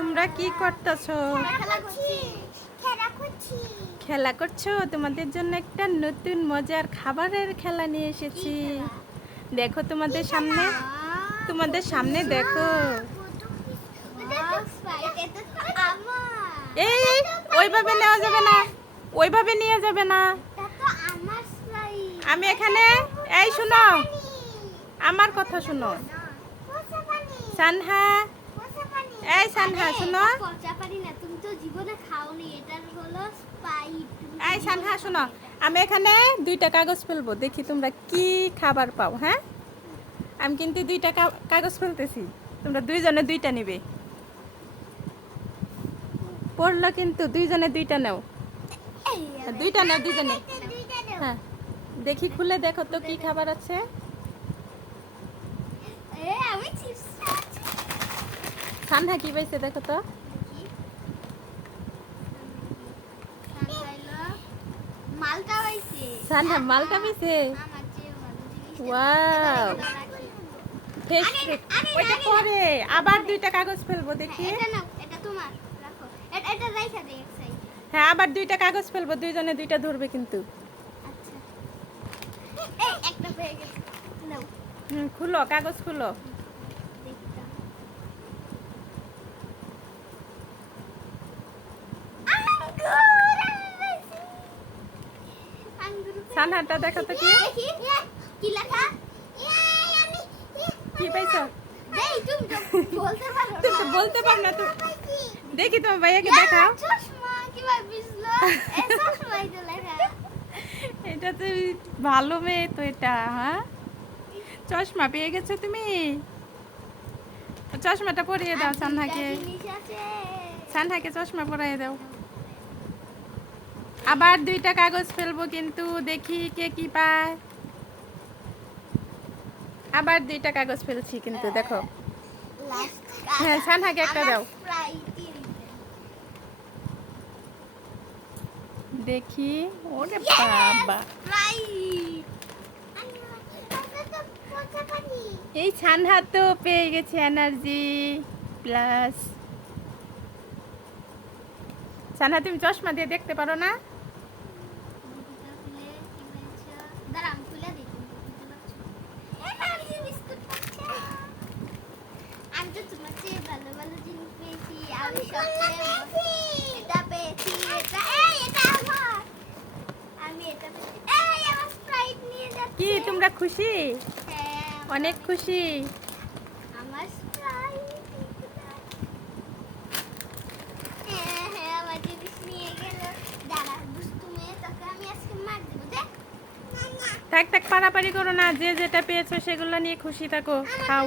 তোমরা কি করতেছো? খেলা করছো? তোমাদের জন্য একটা নতুন মজার খাবারের খেলা নিয়ে এসেছি। দেখো তোমাদের সামনে দেখো। এই ওইভাবে নেওয়া যাবে না, ওইভাবে নিয়ে যাবে না। আমি এখানে, এই শুনো, আমার কথা শুনো। সানহা, এই সানহা শুনো। এই সানহা শুনো, আমি এখানে 2টা কাগজ ফেলবো, দেখি তোমরা কি খাবার পাও। হ্যাঁ, আমি কিন্তু 2টা কাগজ ফেলতেছি, তোমরা 2জনে 2টা নিবে। পড়লো কিন্তু 2জনে 2টা নাও, 2টা নাও 2জনে। হ্যাঁ, দেখি খুলে দেখো তো কি খাবার আছে। সানহা কি পাইছে দেখো তো। সানহা মালটা পাইছে। ওয়াও, ওইটা পরে আবার 2টা কাগজ ফেলবো, দেখি। হ্যাঁ, আবার 2টা কাগজ ফেলবো, 2জনে 2টা ধরবে কিন্তু। খুলো, কাগজ খুলো। সানহাটা দেখো তো কি কি পাইছো। তুমি তো বলতে পারো না তো। দেখি তোমার ভাইয়াকে দেখাও। এটা তো ভালো মেয়ে তো এটা। হ্যাঁ, চশমা পেয়ে গেছো তুমি। চশমাটা পরিয়ে দাও সানহাকে। সানহাকে চশমা পরিয়ে দাও। আবার 2টা কাগজ ফেলবো কিন্তু, দেখি কে কি পায়। আবার 2টা কাগজ ফেলছি কিন্তু, দেখো। হ্যাঁ, সানহাকে একটা দাও, দেখি। ওরে বাবা, এই সানহা তো পেয়ে গেছে এনার্জি প্লাস। সানহা, তুমি চশমা দিয়ে দেখতে পারো না? কি তোমরা খুশি? অনেক খুশি। থাক থাক, পারাপারি করো না, যে যেটা পেয়েছো সেগুলো নিয়ে খুশি থাকো, খাও।